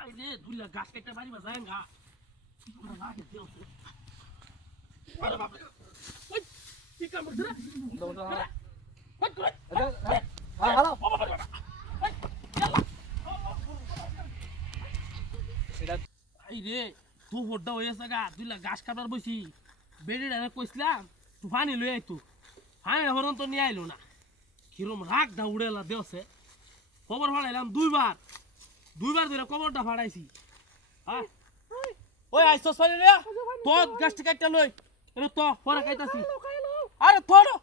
আইলে দুইলা গাছ কেটে বাড়ি মা যায় গা আরে বাপ রে ওই কি কাম করছ রে কত করে হ্যালো এটা আই রে তো বড় হইছে গা দুইলা গাছ কাটার বইছি বেড়িটা আমি কইছিলাম তুই পানি লই আইতো পানি হরন তো নিয়ে আইলো না কিরম রাগ দা উড়েলা দেওছে খবর ফাড়াইলাম দুইবার ধরে খবরটা ফাড়াইছি হ্যাঁ ওই আইসস পানি রে তো গাছটি কাটতে লই এনে তো পরে খাইতাছি আরে থোড়ো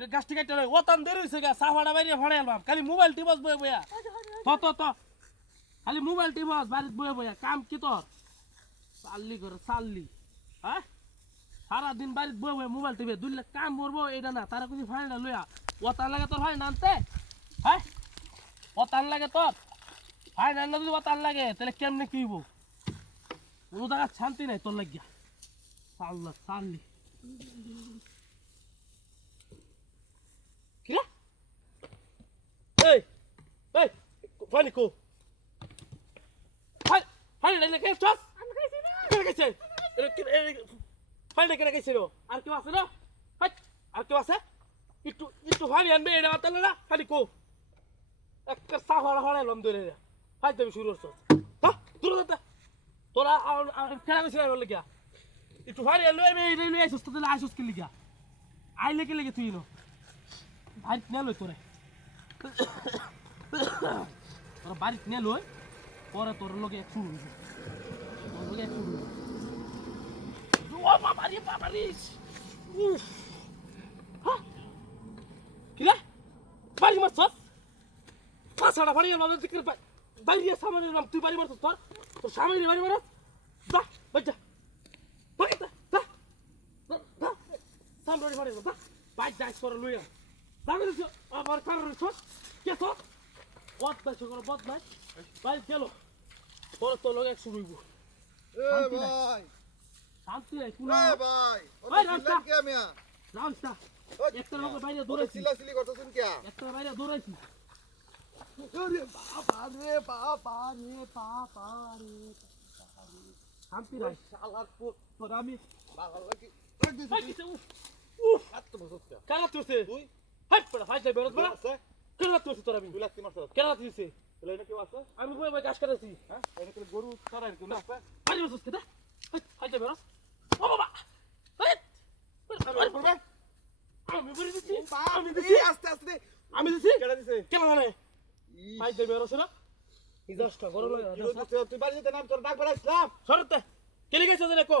গাছটি কাটতে লই ওতান দেরি হইছে গা সাফাড়া বাইরে ফাড়াইলাম খালি মোবাইল টিপস বয়ে বয়া তো খালি মোবাইল টিপস বাড়িতে বয়ে বয়া কাম কি তোর চাললি করে চাললি হ্যাঁ সারাদিন বাড়িতে বয়ে বয়ে মোবাইল টিপে দুইলে কাম করবো এটা না তারা কিছু ফাইনা লইয়া ওতান লাগে তোর ফাইন আনতে হ্যাঁ ওতান লাগে তোর ফাইন আনলে যদি ওতান লাগে তাহলে কেমনে কি হইব কোনো জায়গা শান্তি নাই তোর লাগিয়া চাল্লা চাললি কি রে এই এই ফানি কো ফানি নাই লাগে চস আমি খাইছি না কেন খাইছে ফানি কেন খাইছে আর কি আছে না আর কি আছে একটু ভাবি আনবে এটা আতালে না খালি কো একটা সাহড়া হড়াইলাম ধরে হাই তুমি শুরু করছো হ্যাঁ দূর দূর তোরা খেলা বেশি বললে গিয়া একটু ভারী এলো আমি এই লই আইছস তো আইছস কি লিগা আইলে কি লিগে তুই নো বাড়ি নে লই তোরে তোরা বাড়ি নে লই পরে তোর লগে এক শুরু হইছে তোর লগে এক শুরু ও বাবা রে উফ হ্যাঁ কি রে বাড়ি মারছস পাছাড়া বাড়ি এলো জিকির বাইরে সামনে নাম তুই বাড়ি মারছস তোর সামনে বাড়ি মারছ যা বাচ্চা বাচ্চা যা সামনে বাড়ি যা বাইক যাইস করে লইয়া দাঁড়ে দিছ আবার কারণ ছস কে তো বদমাইশ করে বদমাইশ বাইক গেল তোর তো লগে এক শুরু হইব এ ভাই শান্তি নাই কোন এ ভাই ওই ওটা রাস্তা কে মিয়া রাস্তা একটা লোক বাইরে দৌড়াইছি চিল্লাচিল্লি করতেছেন কে একটা বাইরে দৌড়াইছি আরে বাবা রে বাবা রে বাবা রে শান্তি নাই শালার পুত তোর আমি বাবা লাগি ভাই কিছে উফ এত বসছ কে কারা তুইছে তুই হাই পড়া ভাই যাই বেরোস বড় আছে কেন তুইছে তোর আমি তুই লাগতি মারছ কেন তুইছে বলে এটা কি আছে আমি বই বই গাছ কাটাছি হ্যাঁ এটা কি গরু চড়াই কি না বাইরে বসছ কেদা হাই যাই বেরোস ও বাবা হাই আরে পড়বে আমি বলি দিছি আমি দিছি আস্তে আস্তে আমি দিছি কেডা দিছে কেন জানে হাই যাই বেরোস না এই দশটা গরম লাগে তুই বাড়ি যেতে নাম তোর ডাক বেড়াইছিলাম সরতে কেলে গেছে দেখো